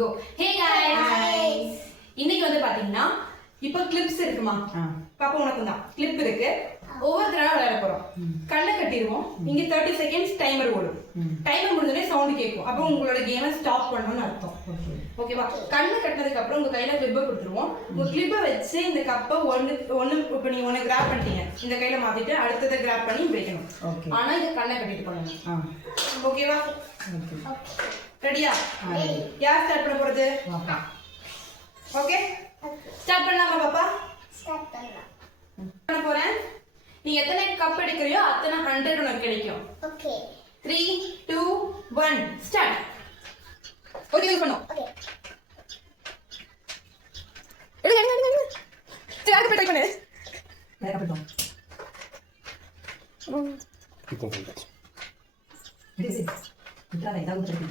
கோ. ஹே guys, இன்னைக்கு வந்து பாத்தீங்கன்னா இப்போ கிளிப்ஸ் இருக்குமா? பாப்பா உனக்கு தான் கிளிப் இருக்கு. ஒவ்வொரு தடவை விளையாட போறோம். கண்ணை கட்டிடுவோம். இங்க 30 செகண்ட்ஸ் டைமர் ஓடும். டைமர் முடிஞ்சோடனே சவுண்ட் கேட்கும். அப்போ உங்களோட கேமை ஸ்டாப் பண்ணணும்னு அர்த்தம். ஓகேவா? கண்ணை கட்டினதுக்கு அப்புறம் உங்க கையில கிளிப்பை கொடுத்துருவோம். உங்க கிளிப்பை வச்சு இந்த கப்பை ஒன்னு இப்போ நீங்க ஒன்னு கிராப் பண்ணிட்டீங்க, இந்த கையில மாத்திட்டு அடுத்ததை கிராப் பண்ணி வைக்கணும். ஆனா இது கண்ணை கட்டிட்டு பண்ணணும். ஓகேவா? ரெடியா? யார் ஸ்டார்ட் பண்ண போறது? ஓகே, ஸ்டார்ட் பண்ணலாமா பாப்பா? ஸ்டார்ட் பண்ணலாம். பண்ண போறேன். நீ எத்தனை கப் எடுக்கறியோ அத்தனை 100 உனக்கு கிடைக்கும். ஓகே. 3 2 1 ஸ்டார்ட். ஓகே, யூஸ் பண்ணு. ஓகே. எடுங்க. சரி, அடுத்து ட்ரை பண்ணு. வேற கப் எடுத்து. இது இதால இதால இருக்கு.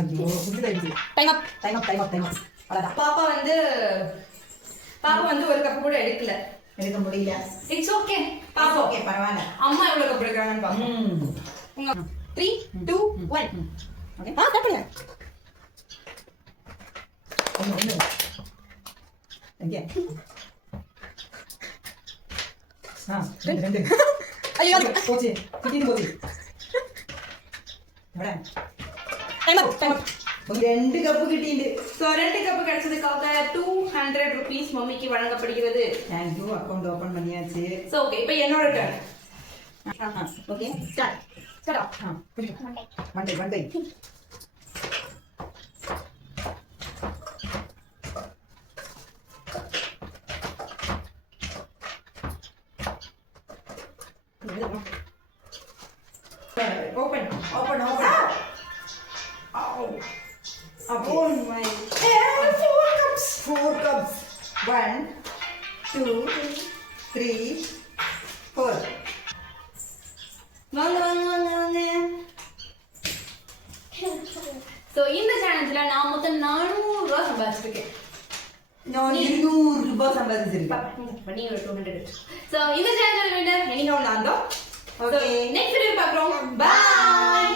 ஐயோ, குடிச்சிடுச்சு. டைம் அப். பாப்பா வந்து ஒரு கப் கூட எடுக்கல. எடுக்க முடியல. It's okay. பாப்பா ஓகே, பரவாயில்ல. அம்மா எவ்வளவு கப் எடுக்கறாங்கன்னு பாப்போம். 3 2 1 ஓகே. ஸ்டார்ட் பண்ணுங்க. ஒண்ணு. ஓகே. ரெண்டு. ஐயோ, போச்சு. கிட்டிட்டு போச்சு. எவ்வளவு? Time up. ரெண்டு கப்பு கிட்டிண்டு. சோ 2 கப் கிடைச்சதுக்காக 200 rupees மம்மிக்கு வழங்கப்படுகிறது. Thank you. அக்கவுண்ட் ஓபன் பண்ணியாச்சு. சோ ஓகே, இப்போ என்னோட turn. Okay, start. One by. Open. Oh my. 4 cups. 1 2 3 4. வாங்க. சோ இந்த சேலஞ்சில நான் மொத்தம் 400 ரூபாய் சம்பாதிச்சிருக்கேன். நான் 200 ரூபாய் சம்பாதிச்சிருக்கேன். பண்ணி ஒரு 200. சோ இந்த சேலஞ்சில வின்னர் எனிஹவ் நான் தான். ஓகே, நெக்ஸ்ட் வீடியோ பார்க்கறோம். பை.